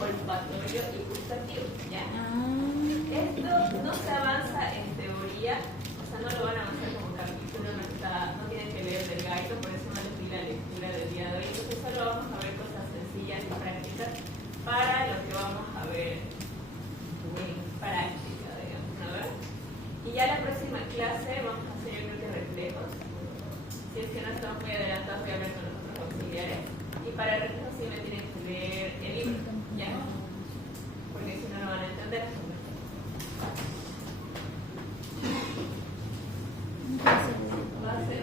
olfatorio y gustativo, ¿ya? Esto no se avanza en teoría, o sea, no lo van a avanzar como capítulo, no tienen que leer del gaito, por eso no les di la lectura del día de hoy. Entonces solo vamos a ver cosas sencillas y prácticas para lo que vamos a ver en práctica, digamos, ¿no? Y ya la próxima clase vamos a hacer, yo creo que reflejos. Si es que no estamos muy adelantados, voy a hablar con los otros auxiliares. Y para reflejos sí me tienen que leer el libro, ¿ya? Porque si no, no van a entender. Va a ser.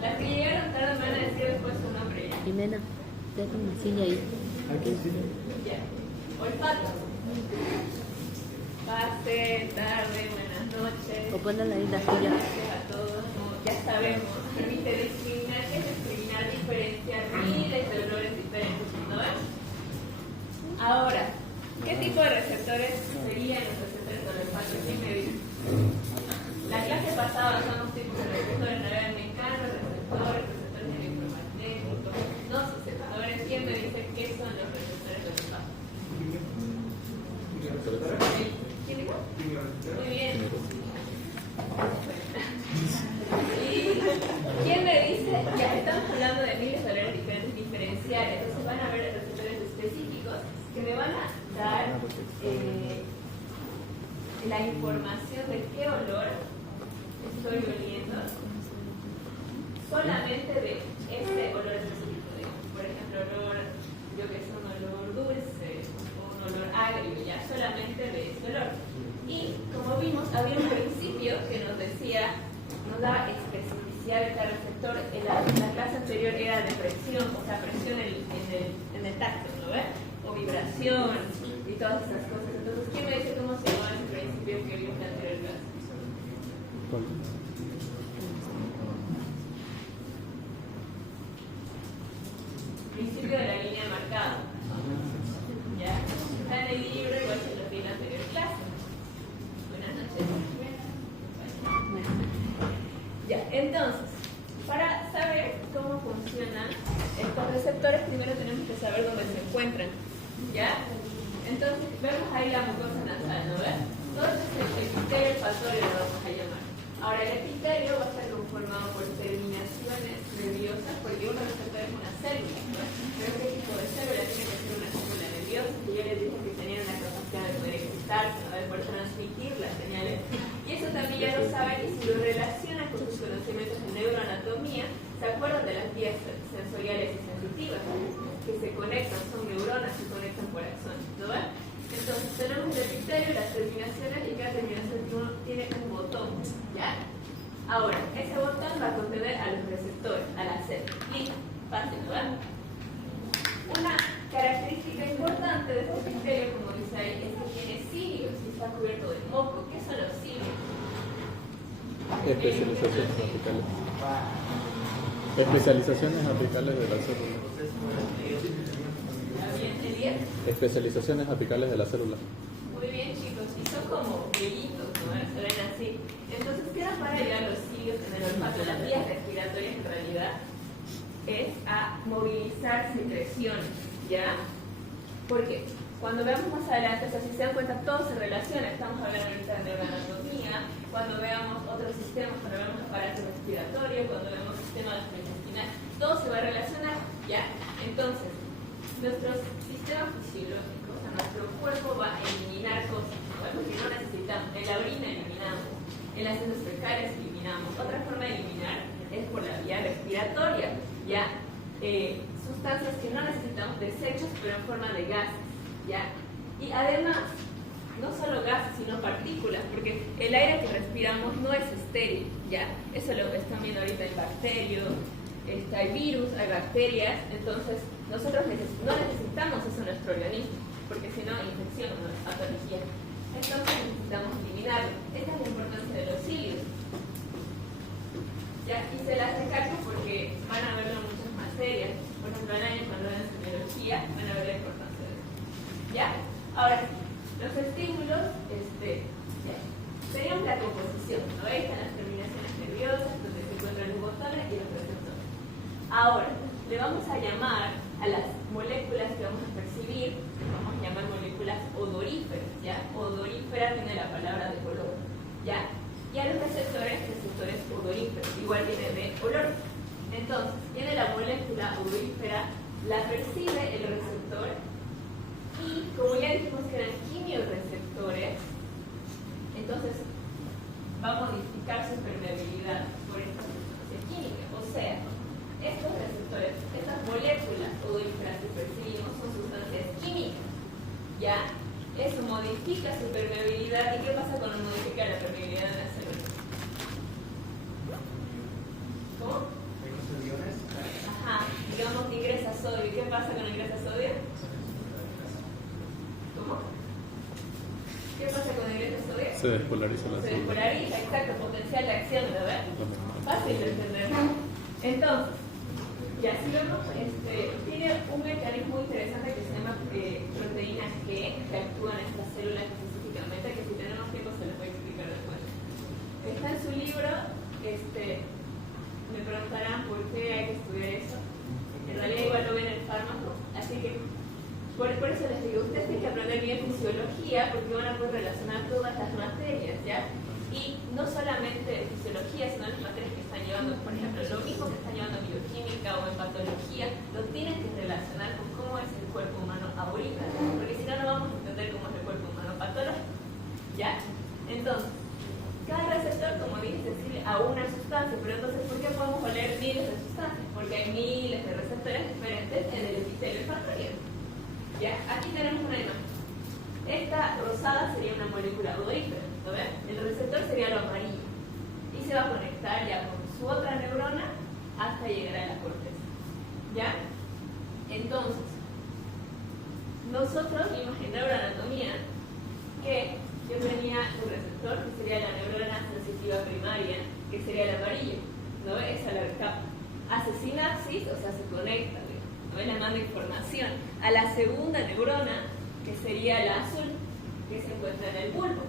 Las que llegaron tarde me van a decir después su nombre, ¿ya? Jimena, deja una silla ahí. Aquí sí. Ya. Olfato. Pase, tarde, buenas noches. O ponla ahí la silla. Gracias a todos. Como ya sabemos, permite discriminar, ¿qué es discriminar? Diferenciar miles de olores diferentes, ¿no ven? Ahora, ¿qué tipo de receptores serían los receptores del olfato? ¿Quién me dice? La clase pasada usamos tipos de receptores, no eran mecanos, receptores electromagnéticos, no susceptores. ¿Quién me dice qué son los receptores del olfato? ¿Quién dijo? Muy bien. ¿Y quién me dice? Ya estamos hablando de miles de olores diferentes, diferenciales. Entonces van a haber receptores específicos que me van a dar la información de qué olor estoy oliendo solamente de este olor específico. Por ejemplo, olor, yo que sé, un olor dulce o un olor agrio, ya solamente de este olor. Y como vimos, había un principio que nos decía, nos daba especificidad de cada receptor. En la clase anterior era de presión, o sea, presión en el tacto, ¿no ves? O vibración y todas esas cosas. Entonces, ¿quién me dice cómo se llama ese principio que vimos en la anterior clase? Principio de la línea marcada. ¿Ya? Está en el libro, igual se lo di en la anterior clase. Buenas noches. Ya, entonces, para saber cómo funcionan estos receptores, primero tenemos que saber dónde se encuentran. ¿Ya? Entonces, vemos ahí la mucosa nasal, ¿no ves? Todo esto es el epitelio olfatorio, lo vamos a llamar. Ahora, el epitelio va a estar conformado por terminaciones nerviosas, porque un receptor es una célula, ¿no? Pero este tipo de célula tiene que ser una célula nerviosa, y yo les dije que tenían la capacidad de poder excitarse, ¿no? De poder transmitir las señales. Y eso también ya lo saben, y si lo relacionan con sus conocimientos en neuroanatomía, se acuerdan de las vías sensoriales y sensitivas, que se conectan, son neuronas que conectan por axones, ¿no ven? Entonces tenemos el epitelio, las terminaciones, y cada terminación tiene un botón, ¿ya? Ahora, ese botón va a contener a los receptores, a la célula. Listo, fácil, ¿no ven? Una característica importante de este epitelio, como dice ahí, es que tiene cilios y está cubierto de moco. ¿Qué son los cilios? Especializaciones apicales. Especializaciones apicales de la célula. ¿Bien, Elías? Especializaciones apicales de la célula. Muy bien, chicos, y son como vellitos, ¿no? Se ven así. Entonces, ¿qué dan para llegar los cilios en el olfato? Las vías respiratorias en realidad es a movilizar secreciones, ¿ya? Porque cuando veamos más adelante, o sea, si se dan cuenta, todo se relaciona. Estamos hablando ahorita de neuroanatomía, cuando veamos otros sistemas, cuando veamos aparato respiratorio, cuando veamos sistema gastrointestinal, todo se va a relacionar, ¿ya? Entonces, nuestro sistema fisiológico, o sea, nuestro cuerpo va a eliminar cosas, ¿no? Porque no necesitamos. En la orina eliminamos, en las heces fecales eliminamos. Otra forma de eliminar es por la vía respiratoria, ¿ya? Sustancias que no necesitamos, desechos, pero en forma de gases, ¿ya? Y además, no solo gases, sino partículas, porque el aire que respiramos no es estéril, ¿ya? Eso lo están viendo ahorita en bacterios, hay virus, hay bacterias, entonces nosotros no necesitamos eso en nuestro organismo, porque si no, infección o patología. Entonces necesitamos eliminarlo. Esta es la importancia de los cilios. ¿Ya? Y se las recalco porque van a verlo en muchas materias. Por ejemplo, el año cuando vean semiología van a ver la importancia de eso. ¿Ya? Ahora sí, los estímulos, ya. Teníamos la composición, ¿no? Ahí están las terminaciones nerviosas, donde se encuentran los botones y los receptores. Ahora, le vamos a llamar a las moléculas que vamos a percibir ¿ya? Odorífera tiene la palabra de olor, ¿ya? Y a los receptores odoríferos, igual viene de olor. Entonces, tiene la molécula odorífera, la percibe el receptor y como ya dijimos que eran quimioreceptores, entonces va a modificar su permeabilidad por esta sustancia química. O sea, estos receptores, estas moléculas odoríferas que percibimos son sustancias químicas, ¿ya? Eso modifica su permeabilidad. ¿Y qué pasa cuando modifica la permeabilidad de la célula? ¿Cómo? Ajá, digamos que ingresa sodio. ¿Y qué pasa cuando ingresa sodio? ¿Cómo? ¿Qué pasa cuando ingresa sodio? Se despolariza la Se célula. despolariza, exacto, potencial de acción, ¿verdad? Fácil de entender. Entonces, y así vemos, tiene un mecanismo interesante que se llama proteínas G, que actúan en estas células específicamente, que si tenemos tiempo se les voy a explicar después. Está en su libro, me preguntarán por qué hay que estudiar eso. En realidad igual lo ven en el fármaco, así que por eso les digo, ustedes tienen que aprender bien fisiología porque van a poder relacionar todas las materias, ¿ya? Y no solamente fisiología, sino las materias que están llevando, por ejemplo, lo mismo que están llevando en bioquímica o en patología, lo tienen que relacionar con cómo es el cuerpo humano ahorita, porque si no, no vamos a entender cómo es el cuerpo humano patológico, ¿ya? Entonces, cada receptor, como dije, se sirve a una sustancia, pero entonces, ¿por qué podemos oler miles de sustancias? Porque hay miles de receptores diferentes en el epitelio olfatorio. ¿Ya? Aquí tenemos una imagen. Esta rosada sería una molécula odorífera, ¿no ven? El receptor sería lo amarillo y se va a conectar ya con su otra neurona hasta llegar a la corteza, ¿ya? Entonces, nosotros vimos en neuroanatomía que yo tenía un receptor que sería la neurona sensitiva primaria, que sería el amarillo, ¿no ven? Esa la capa. Hace sinapsis, o sea, se conecta, ¿no? Le manda información a la segunda neurona, que sería la azul, que se encuentra en el bulbo.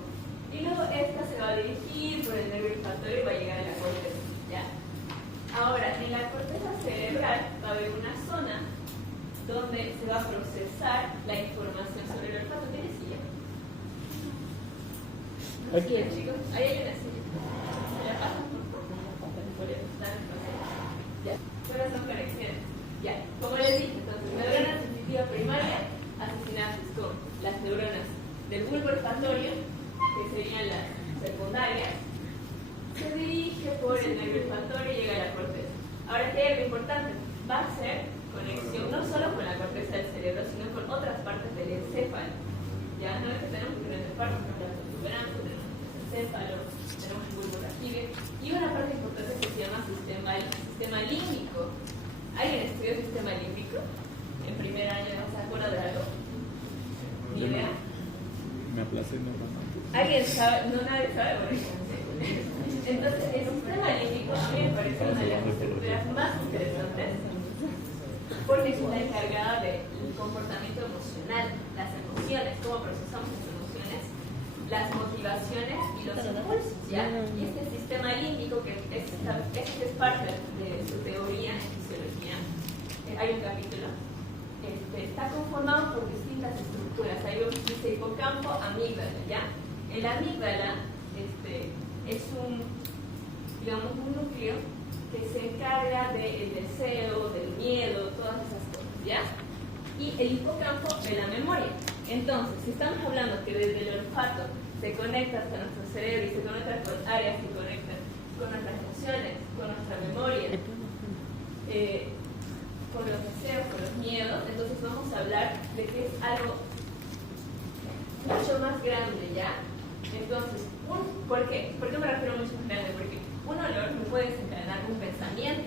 Y luego esta se va a dirigir por el nervio olfatorio y va a llegar a la corteza, ¿ya? Ahora, en la corteza cerebral va a haber una zona donde se va a procesar la información sobre el olfato. ¿Tiene silla? ¿No Aquí. silla, chicos? Ahí hay una silla. ¿Me la pasan, por favor? Por eso están en proceso. ¿Ya? Todas son conexiones. Ya, como les dije, entonces, neurona sensitiva primaria hace sinapsis con las neuronas del bulbo olfatorio, que serían las secundarias, se dirige por el nervio olfatorio y llega a la corteza. Ahora, ¿qué es lo importante? Va a ser conexión no solo con la corteza del cerebro, sino con otras partes del encéfalo. Ya, no es que tenemos diferentes partes, tenemos la protuberancia, tenemos el encéfalo, tenemos el bulbo raquídeo, y una parte importante que se llama sistema límbico. ¿Alguien estudió sistema límbico? En primer año, ¿no se acuerda de algo? ¿Ni idea? Me aplacé normalmente. ¿Alguien sabe? No, nadie sabe. Bueno, entonces, el sistema límbico a mí me parece una de las estructuras más interesantes porque es la encargada del comportamiento emocional, las emociones, cómo procesamos las emociones, las motivaciones y los impulsos, ¿ya? Y este sistema límbico, que es parte de su teoría en fisiología, hay un capítulo, está conformado por distintas estructuras. Ahí vemos que dice hipocampo, amígdala, ¿ya? El amígdala es un núcleo que se encarga del deseo, del miedo, todas esas cosas, ¿ya? Y el hipocampo de la memoria. Entonces, si estamos hablando que desde el olfato se conecta hasta nuestro cerebro y se conecta con áreas que conectan con nuestras emociones, con nuestra memoria, con los deseos, con los miedos, entonces vamos a hablar de que es algo mucho más grande, ¿ya? Entonces, ¿por qué? ¿Por qué me refiero a mucho más grande? Porque un olor me puede desencadenar un pensamiento,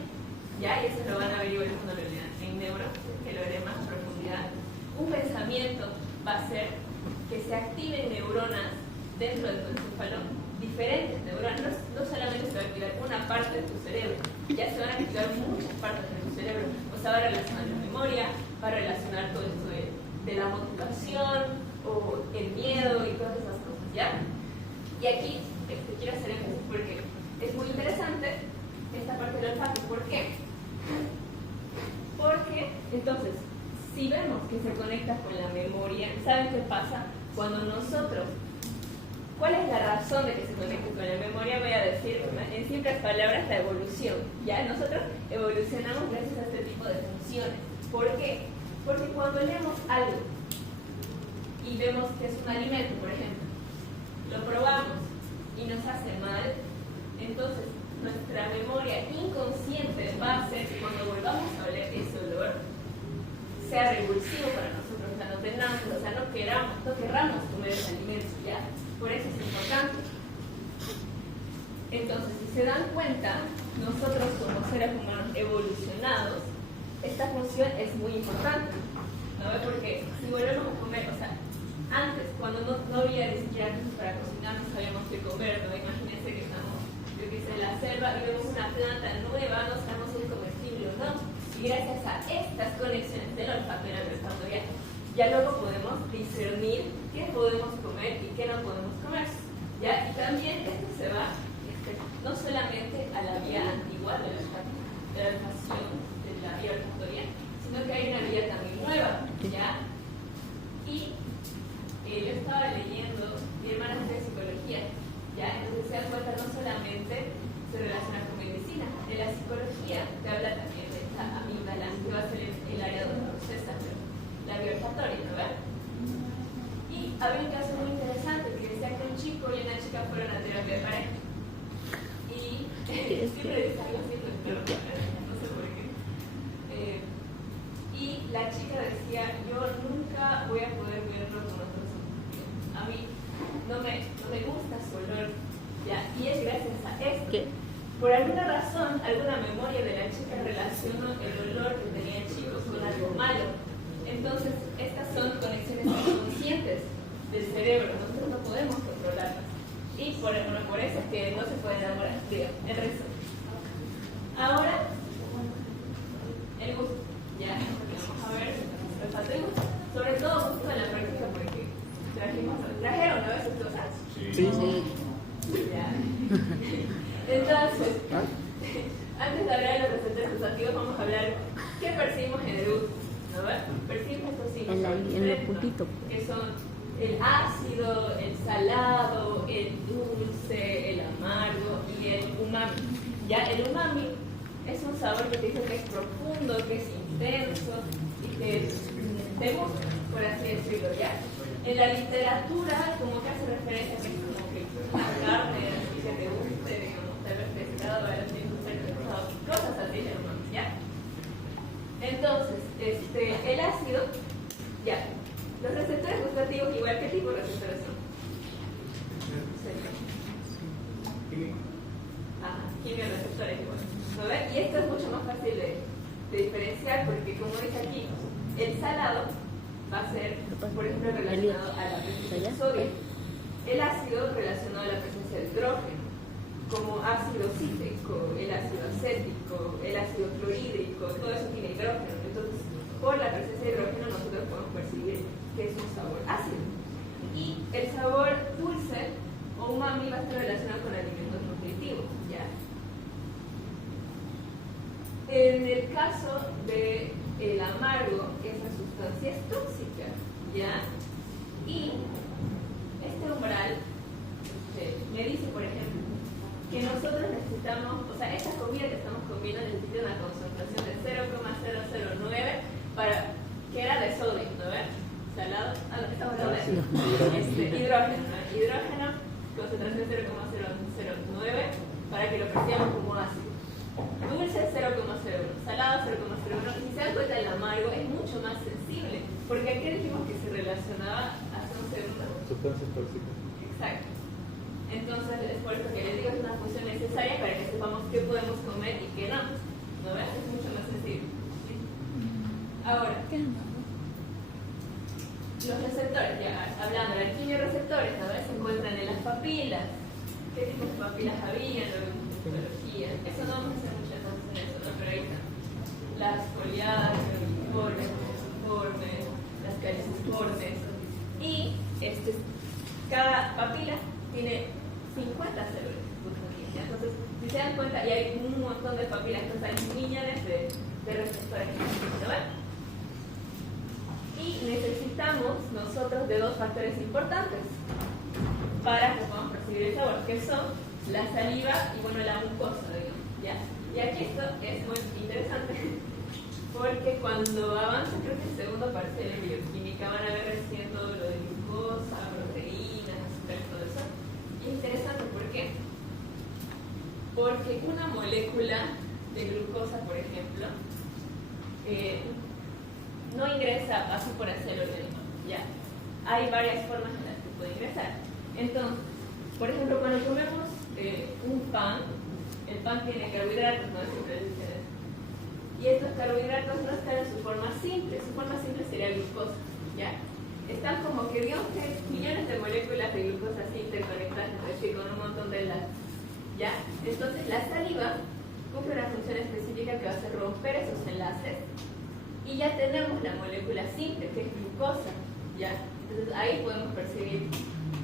¿ya? Y eso lo van a ver igual cuando lo lean en neuro, que lo veré más en profundidad. Un pensamiento va a ser que se activen neuronas dentro de tu encéfalo, diferentes neuronas, no solamente se va a activar una parte de tu cerebro, ya se van a activar muchas partes de tu cerebro, o sea, va a relacionar la memoria, va a relacionar todo esto de la motivación o el miedo y todas esas cosas, ¿ya? Y aquí quiero hacer énfasis porque es muy interesante esta parte del olfato. ¿Por qué? Porque, entonces, si vemos que se conecta con la memoria, ¿saben qué pasa? Cuando nosotros, ¿cuál es la razón de que se conecte con la memoria? Voy a decir en simples palabras la evolución. ¿Ya? Nosotros evolucionamos gracias a este tipo de funciones. ¿Por qué? Porque cuando leemos algo y vemos que es un alimento, por ejemplo, lo probamos y nos hace mal, entonces nuestra memoria inconsciente va a hacer que cuando volvamos a oler ese olor sea revulsivo para nosotros, o sea, no querramos comer ese alimento, ¿ya? Por eso es importante. Entonces, si se dan cuenta, nosotros como seres humanos evolucionados, esta función es muy importante, ¿no? Porque si volvemos a comer, o sea, antes, cuando no había ni siquiera cosas para cocinar, no sabíamos qué comer, ¿no? Imagínense que estamos, yo qué sé, en la selva y vemos una planta nueva, no sabemos si es comestible o no. Y gracias a estas conexiones del olfato y la olfato ya luego podemos discernir qué podemos comer y qué no podemos comer, ¿ya? Y también esto se va no solamente a la vía antigua de la olfacción, de la vía olfatoria, sino que hay una vía también nueva, ¿ya? Y yo estaba leyendo, mi hermana es de psicología, ¿ya? Entonces se dan cuenta, no solamente se relaciona con medicina, en la psicología te habla también de esta amígdala, que va a ser el área donde procesa la vía olfatoria, ¿no ves? Y había un caso muy interesante que decía que un chico y una chica fueron a terapia de pareja. Y siempre dice algo así, pero no sé por qué. Y la chica decía, yo nunca voy a poder verlo con otros ojos. A mí no me gusta su olor, ¿ya? Y es gracias a esto. ¿Qué? Por alguna razón, alguna memoria de la chica relacionó el olor que tenía el chico con algo malo. Entonces, estas son conexiones inconscientes del cerebro, nosotros no podemos controlarlas. Y por eso es que no se puede enamorar, digo, el resto. Ahora, el gusto. Ya, vamos a ver, el falta de gusto. Sobre todo gusto en la práctica porque trajeron una vez sus cosas. Sí. Ya. Entonces, antes de hablar de los receptores gustativos, vamos a hablar qué percibimos en el gusto. ¿No ves? Percibimos estos signos En los puntitos, que son el ácido, el salado, el dulce, el amargo y el umami. Ya, el umami es un sabor que te dice que es profundo, que es intenso y que te gusta, por así decirlo, ¿ya? En la literatura, como que hace referencia a que es como que la carne, así que te guste, digamos, tal vez pescado, a los pescado, cosas así, el umami, ¿ya? Entonces, el ácido, ya. Los receptores gustativos, igual, ¿qué tipo de receptores son? Quimioreceptores igual. ¿No ven? Y esto es mucho más fácil de diferenciar porque, como dice aquí, el salado va a ser, por ejemplo, relacionado a la presencia de sodio. El ácido relacionado a la presencia de hidrógeno, como ácido cítrico, el ácido acético, el ácido clorhídrico, todo eso tiene hidrógeno. Entonces, por la presencia de hidrógeno nosotros podemos percibir que es un sabor ácido. Y el sabor dulce o umami va a estar relacionado con alimentos nutritivos, ¿ya? En el caso del amargo, esa sustancia es tóxica, ¿ya? Y este umbral me dice, por ejemplo, que nosotros necesitamos, o sea, esta comida que estamos comiendo necesita una concentración de 0,009 para, que era de sodio, ¿no ves? Salado, estamos hablando de hidrógeno, ¿no? Hidrógeno, concentración 0,009 para que lo percibamos como ácido. Dulce 0,01, salado 0,01. Y si se dan cuenta, el amargo es mucho más sensible, porque aquí dijimos que se relacionaba hace un segundo. Sustancias tóxicas. Exacto. Entonces, es por eso que les digo, es una función necesaria para que sepamos qué podemos comer y qué no. ¿No ves? Es mucho más sensible. Ahora, los receptores, ya hablando de quimioreceptores, ¿no ves? Se encuentran en las papilas. ¿Qué tipo de papilas había? Luego en histología. Eso no vamos a hacer mucho entonces en eso, ¿no? Pero ahí están. Las foliadas, los informes, las caliciformes. Y cada papila tiene 50 células. Entonces, si se dan cuenta, y hay un montón de papilas, entonces hay millones de receptores, ¿no ven? Y Y necesitamos nosotros de dos factores importantes para que podamos percibir el sabor, que son la saliva y bueno, la mucosa, digamos, ¿ya? Y aquí esto es muy interesante, porque cuando avanza, creo que el segundo parcial de bioquímica van a ver recién todo lo de glucosa, proteínas, azúcar, todo eso. Y es interesante, ¿por qué? Porque una molécula de glucosa, por ejemplo, no ingresa así por hacia el organismo, ¿ya? Hay varias formas en las que puede ingresar. Entonces, por ejemplo, cuando comemos un pan, el pan tiene carbohidratos, no siempre dicen eso. Y estos carbohidratos no están en su forma simple sería glucosa, ¿ya? Están como que, digamos que millones de moléculas de glucosa así interconectadas, es decir, con un montón de enlaces, ¿ya? Entonces, la saliva cumple una función específica que va a hacer romper esos enlaces y ya tenemos la molécula simple, que es glucosa, ¿ya? Entonces, ahí podemos percibir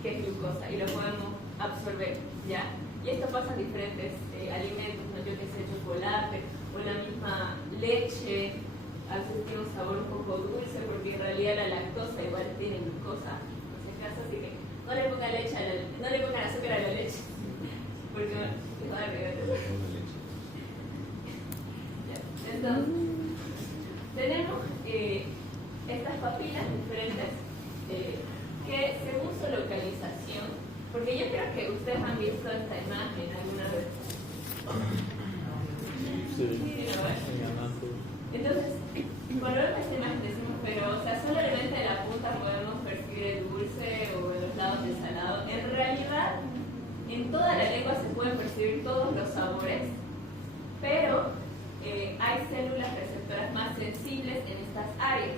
que es glucosa y lo podemos absorber, ¿ya? Y esto pasa en diferentes alimentos, ¿no? Yo que sé, chocolate o la misma leche, a veces tiene un sabor un poco dulce porque en realidad la lactosa igual tiene glucosa, por si acaso, así que no le pongan leche no le pongan azúcar a la leche, porque es va a entonces, tenemos estas papilas diferentes que según su localización, porque yo creo que ustedes han visto esta imagen alguna vez. Sí. Sí, ¿no ves? Entonces, cuando vemos esta imagen decimos, pero, o sea, solamente en la punta podemos percibir el dulce o en los lados del salado. En realidad, en toda la lengua se pueden percibir todos los sabores, pero hay células receptoras más sensibles en estas áreas.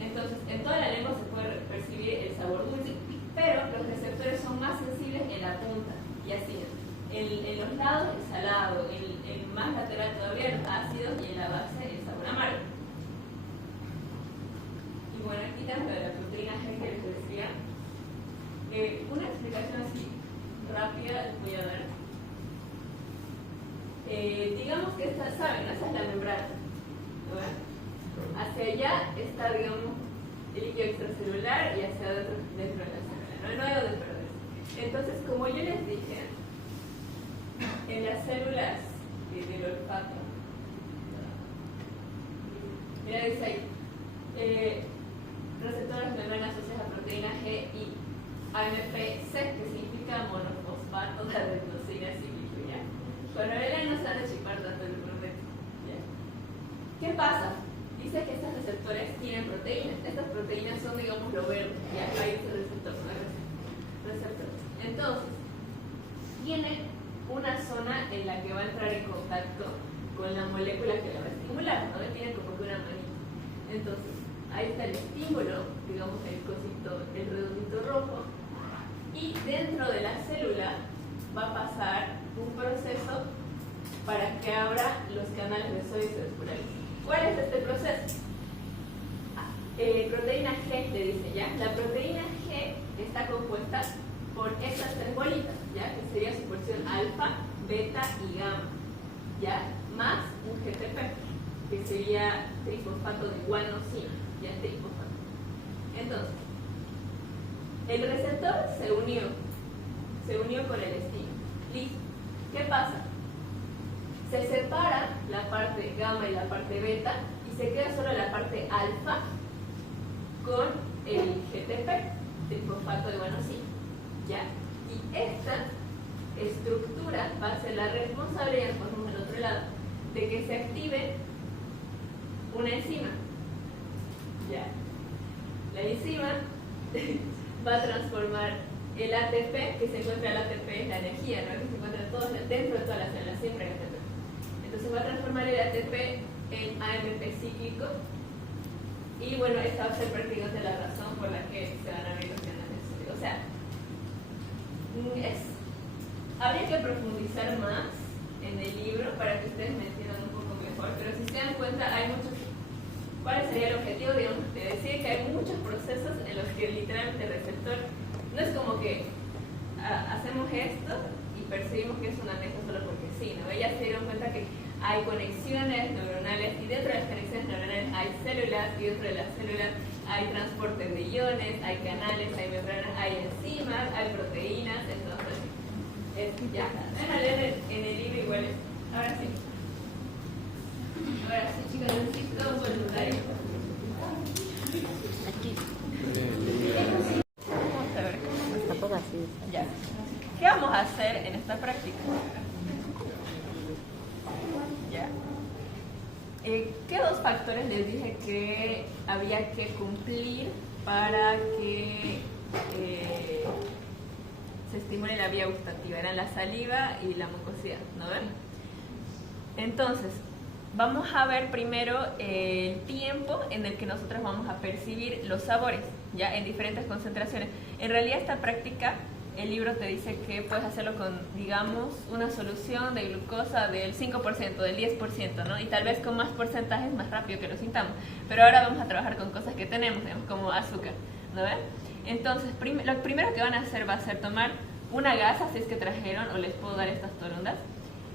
Entonces, en toda la lengua se puede percibir el sabor dulce, pero los receptores son más sensibles en la punta, y así es. En los lados el salado, en más lateral todavía los ácidos y en la base el sabor amargo. Y bueno, aquí tenemos lo de la proteína G que les decía. Una explicación así rápida les voy a dar. Digamos que esta, ¿saben? Esa es la membrana, ¿no? Hacia allá está, digamos, el líquido extracelular y hacia adentro dentro de la célula, no hay donde perderse. Entonces, como yo les dije, en las células del olfato, mira, dice ahí, receptores membranas asociadas a proteína G y AMP-C, que significa monofosfato de adenosina cíclico, ¿ya? Cuando ven no se van a chipar tanto el prometo, ¿ya? ¿Qué pasa? Dice que estos receptores tienen proteínas. Estas proteínas son, digamos, lo verde, ¿ya? Hay estos receptores. Entonces, tiene una zona en la que va a entrar en contacto con la molécula que la va a estimular, ¿no? Tiene como que una manita. Entonces, ahí está el estímulo, digamos el cosito, el redondito rojo, y dentro de la célula va a pasar un proceso para que abra los canales de sodio y se despolarice. ¿Cuál es este proceso? Proteína G, le dice, ¿ya? La proteína G está compuesta por estas tres bolitas, ¿ya? Que sería su porción alfa, beta y gamma, ¿ya? Más un GTP, que sería trifosfato de guanosina, ¿ya? Trifosfato. Entonces, el receptor se unió con el estímulo. Listo. ¿Qué pasa? Se separa la parte gamma y la parte beta y se queda solo la parte alfa con el GTP, trifosfato de guanosina, ¿ya? Y esta estructura va a ser la responsable, ya nos ponemos al otro lado, de que se active una enzima, ¿ya? La enzima va a transformar el ATP, que se encuentra el ATP es la energía, ¿no? Que se encuentra dentro de todas las células, siempre en ATP. Entonces va a transformar el ATP en AMP cíclico y bueno, esta va a ser prácticamente la razón por la que se van a abrir los canales de sodio. O sea, habría que profundizar más en el libro para que ustedes me entiendan un poco mejor, pero si se dan cuenta hay muchos. ¿Cuál sería el objetivo? Digamos, de decir que hay muchos procesos en los que literalmente el receptor no es como que hacemos esto y percibimos que es una mesa solo porque sí, ¿no? Ellas se dieron cuenta que hay conexiones neuronales y dentro de las conexiones neuronales hay células y dentro de las células hay transporte de iones, hay canales, hay membranas, hay enzimas, hay proteínas, entonces ya. Van a leer en el libro igual. Ahora sí. Ahora sí, chicos, necesito voluntarios. Aquí. Vamos a ver. Tampoco así. Ya. ¿Qué vamos a hacer en esta práctica? Ya. ¿Qué dos factores les dije que había que cumplir para que se estimule la vía gustativa? Eran la saliva y la mucosidad, ¿no ven? Entonces, vamos a ver primero el tiempo en el que nosotros vamos a percibir los sabores, ya en diferentes concentraciones. En realidad esta práctica, el libro te dice que puedes hacerlo con, digamos, una solución de glucosa del 5%, del 10%, ¿no? Y tal vez con más porcentajes más rápido que lo sintamos. Pero ahora vamos a trabajar con cosas que tenemos, digamos, como azúcar, ¿no ven? Entonces, lo primero que van a hacer va a ser tomar una gasa, si es que trajeron, o les puedo dar estas torundas.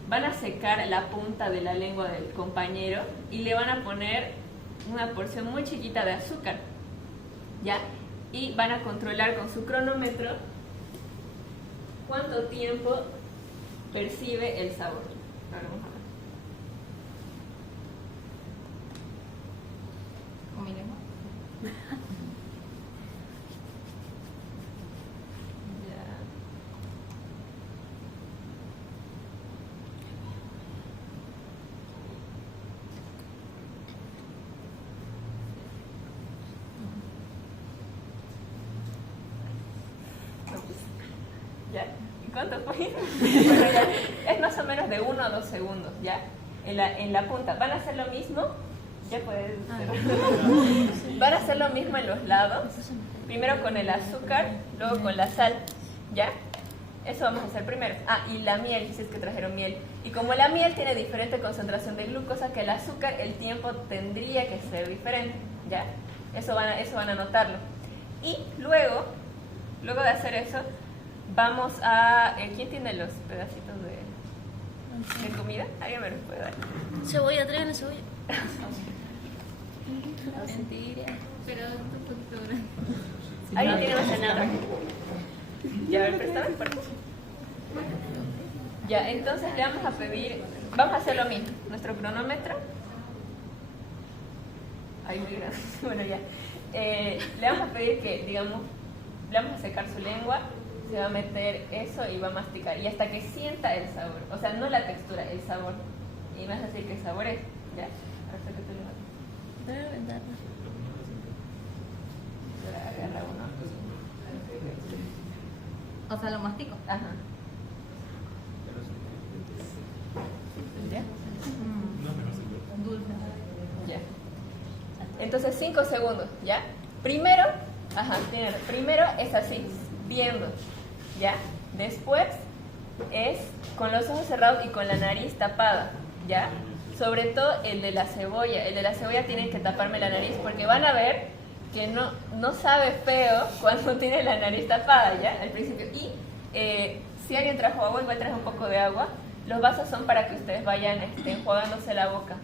Van a secar la punta de la lengua del compañero y le van a poner una porción muy chiquita de azúcar, ¿ya? Y van a controlar con su cronómetro cuánto tiempo percibe el sabor. Ahora vamos a ver. ¿Con mi lengua? Ya. ¿Ya? ¿Y cuánto fue? Bueno, ya. Es más o menos de 1 a 2 segundos, ¿ya? En la punta. ¿Van a hacer lo mismo? Ya puedes hacer. Van a hacer lo mismo en los lados. Primero con el azúcar, luego con la sal, ¿ya? Eso vamos a hacer primero. Ah, y la miel, si es que trajeron miel. Y como la miel tiene diferente concentración de glucosa que el azúcar, el tiempo tendría que ser diferente, ¿ya? Eso van a notarlo. Y luego de hacer eso, vamos a... ¿quién tiene los pedacitos de comida? ¿Alguien me los puede dar? Cebolla, traigan cebolla. Mentira. Pero un poquito grande. ¿Alguien tiene más azúcar? Ya, a ver, préstame por aquí. Ya, entonces le vamos a pedir... Vamos a hacer lo mismo. Nuestro cronómetro. Ay, muy grande. Bueno, ya. Le vamos a pedir que, digamos, le vamos a secar su lengua, se va a meter eso y va a masticar. Y hasta que sienta el sabor. O sea, no la textura, el sabor. Y me vas a decir qué sabor es. ¿Ya? Hasta que tú le mates. Agarra uno. O sea, lo mastico. Ajá. ¿Ya? Dulce. Ya. Entonces 5 segundos, ¿ya? Primero es así, viendo, ¿ya? Después es con los ojos cerrados y con la nariz tapada, ¿ya? Sobre todo el de la cebolla. El de la cebolla tienen que taparme la nariz porque van a ver que no sabe feo cuando tiene la nariz tapada, ¿ya? Al principio. Y si alguien trajo agua, igual traje un poco de agua. Los vasos son para que ustedes vayan enjuagándose la boca,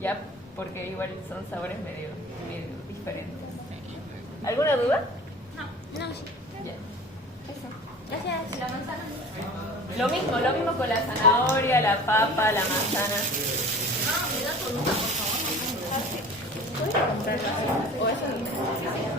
¿ya? Porque igual son sabores medio diferentes. ¿Alguna duda? No, sí. Ya. Eso. Gracias. La manzana. Lo mismo con la zanahoria, la papa, la manzana. No, me da con una, por favor. ¿Puedes comprarla? ¿O eso no?